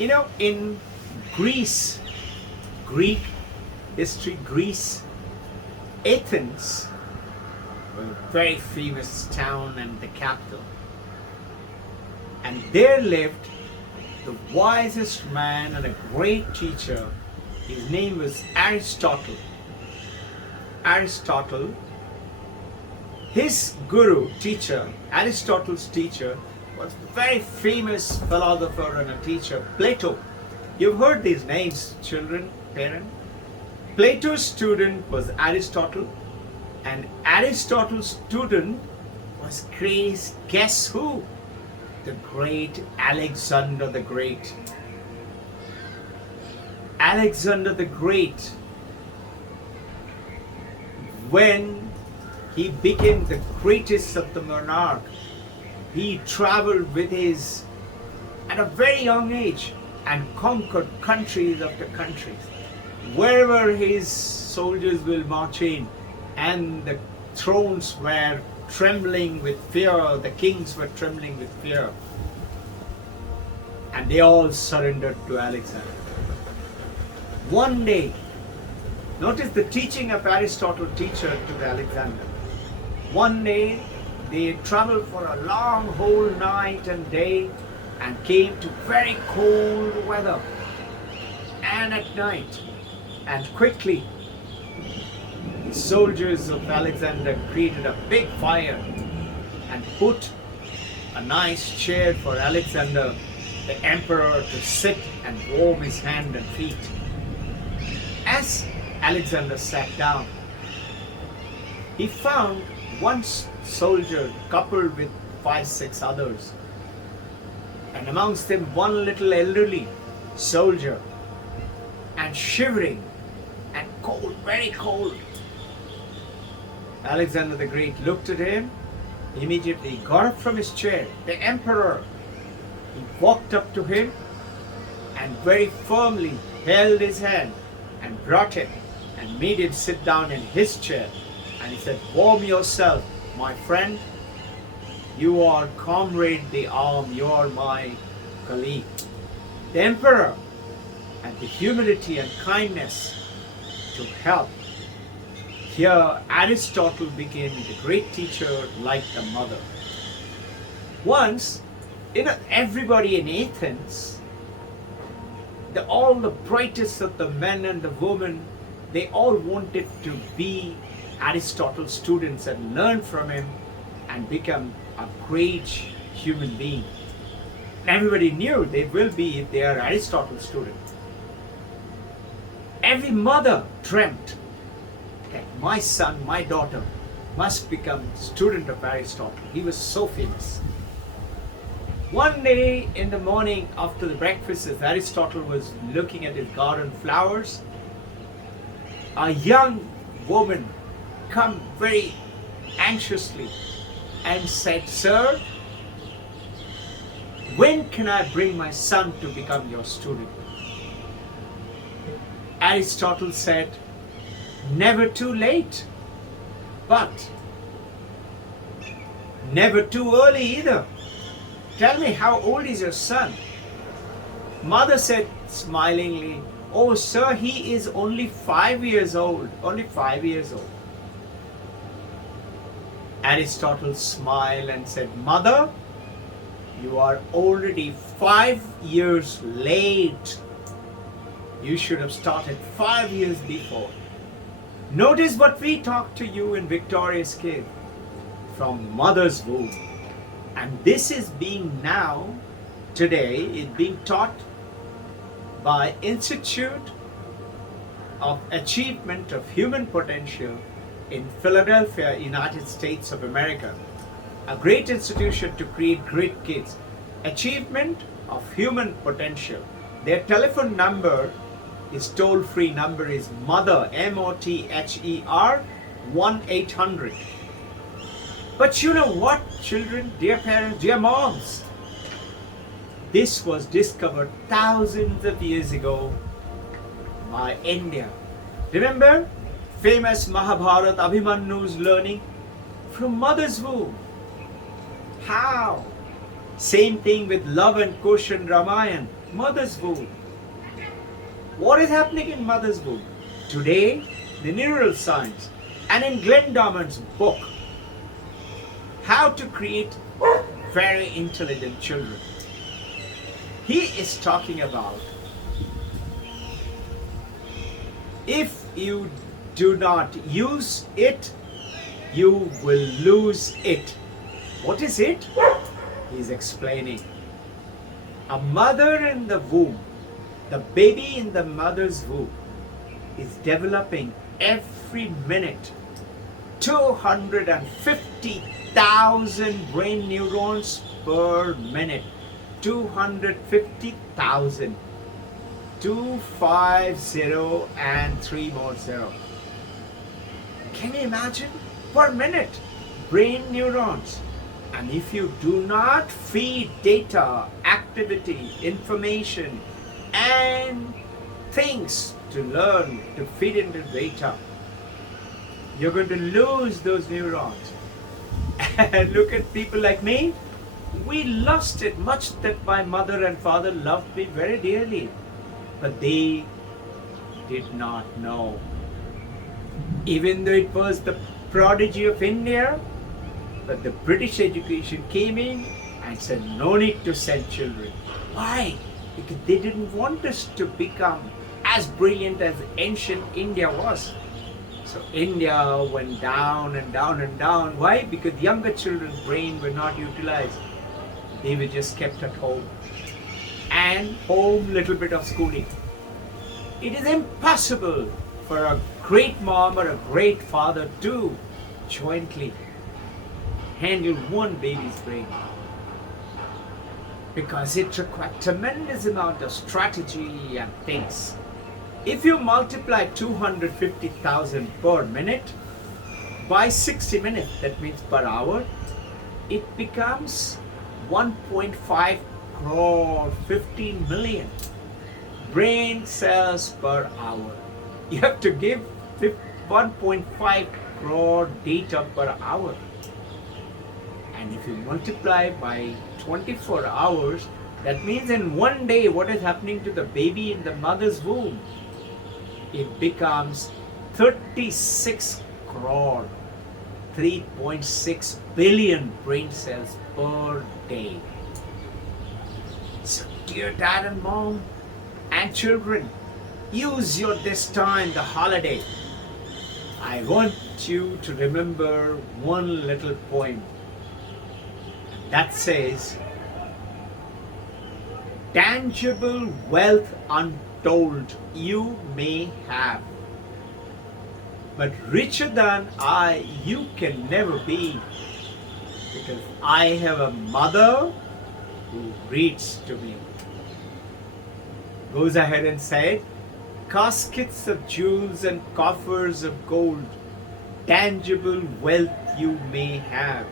In Greece, Greek history, Greece, Athens, a very famous town and the capital. And there lived the wisest man and a great teacher. His name was Aristotle. Aristotle, his guru, teacher, Aristotle's teacher, was a very famous philosopher and a teacher, Plato. You've heard these names, children, parents. Plato's student was Aristotle, and Aristotle's student was guess who? The great Alexander the Great. Alexander the Great, when he became the greatest of the monarch, he traveled at a very young age, and conquered countries after countries. Wherever his soldiers will march in, and the thrones were trembling with fear, the kings were trembling with fear, and they all surrendered to Alexander. One day, notice the teaching of Aristotle teacher to the Alexander. One day, they traveled for a long whole night and day and came to very cold weather. And at night, and quickly, the soldiers of Alexander created a big fire and put a nice chair for Alexander, the emperor, to sit and warm his hand and feet. As Alexander sat down, he found one soldier coupled with 5-6 others, and amongst them one little elderly soldier, and shivering and cold, very cold. Alexander the Great looked at him, immediately got up from his chair. The emperor, he walked up to him and very firmly held his hand and brought him and made him sit down in his chair. And he said, "Warm yourself, my friend. You are comrade d'armes, you are my colleague." The emperor had the humility and kindness to help. Here Aristotle became the great teacher like the mother. Once, everybody in Athens, all the brightest of the men and the women, they all wanted to be Aristotle's students and learn from him and become a great human being. Everybody knew they will be if they are Aristotle's students. Every mother dreamt that my son, my daughter must become student of Aristotle. He was so famous. One day in the morning after the breakfast, as Aristotle was looking at his garden flowers, a young woman came very anxiously and said, "Sir, when can I bring my son to become your student?" Aristotle said, "Never too late, but never too early either. Tell me, how old is your son?" Mother said smilingly, "Oh, sir, he is only 5 years old, only 5 years old." Aristotle smiled and said, "Mother, you are already 5 years late. You should have started 5 years before." Notice what we talked to you in Victoria's Cave, from mother's womb. And this is being now, today, is being taught by Institute of Achievement of Human Potential in Philadelphia, United States of America. A great institution to create great kids. Achievement of Human Potential. Their telephone number is toll-free number is MOTHER, MOTHER 1-800. But you know what, children, dear parents, dear moms? This was discovered thousands of years ago by India. Remember famous Mahabharata, Abhimanyu's learning from mother's womb. How? Same thing with Love and Kush and Ramayan. Mother's womb. What is happening in mother's womb? Today, the neuroscience and in Glenn Dorman's book, How to Create Very Intelligent Children, he is talking about if you do not use it, you will lose it. What is it? He's explaining. A mother in the womb, the baby in the mother's womb, is developing every minute 250,000 brain neurons per minute. 250,000. 250 and 3 more 0. Can you imagine? Per minute, brain neurons. And if you do not feed data, activity, information, and things to learn, to feed into data, you're going to lose those neurons. And look at people like me. We lost it much that my mother and father loved me very dearly. But they did not know. Even though it was the prodigy of India, but the British education came in and said no need to send children. Why? Because they didn't want us to become as brilliant as ancient India was. So India went down and down and down. Why? Because younger children's brain were not utilized. They were just kept at home. And home, little bit of schooling. It is impossible for a great mom or a great father to jointly handle one baby's brain, because it requires tremendous amount of strategy and things. If you multiply 250,000 per minute by 60 minutes, that means per hour, it becomes 1.5 crore, 15 million brain cells per hour. You have to give 1.5 crore data per hour. And if you multiply by 24 hours, that means in one day what is happening to the baby in the mother's womb? It becomes 36 crore, 3.6 billion brain cells per day. So dear dad and mom and children, use this time, the holiday. I want you to remember one little poem that says, tangible wealth untold you may have, but richer than I you can never be, because I have a mother who reads to me. Goes ahead and said, caskets of jewels and coffers of gold, tangible wealth you may have,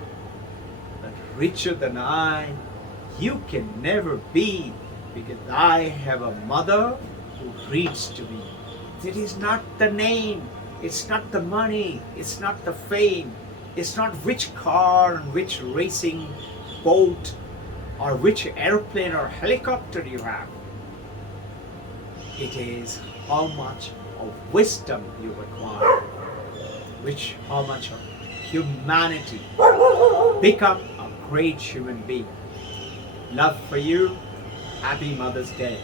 but richer than I you can never be, because I have a mother who reads to me. It is not the name, it's not the money, it's not the fame, it's not which car and which racing boat or which airplane or helicopter you have. It is how much of wisdom you acquire, how much of humanity. Become a great human being. Love for you. Happy Mother's Day.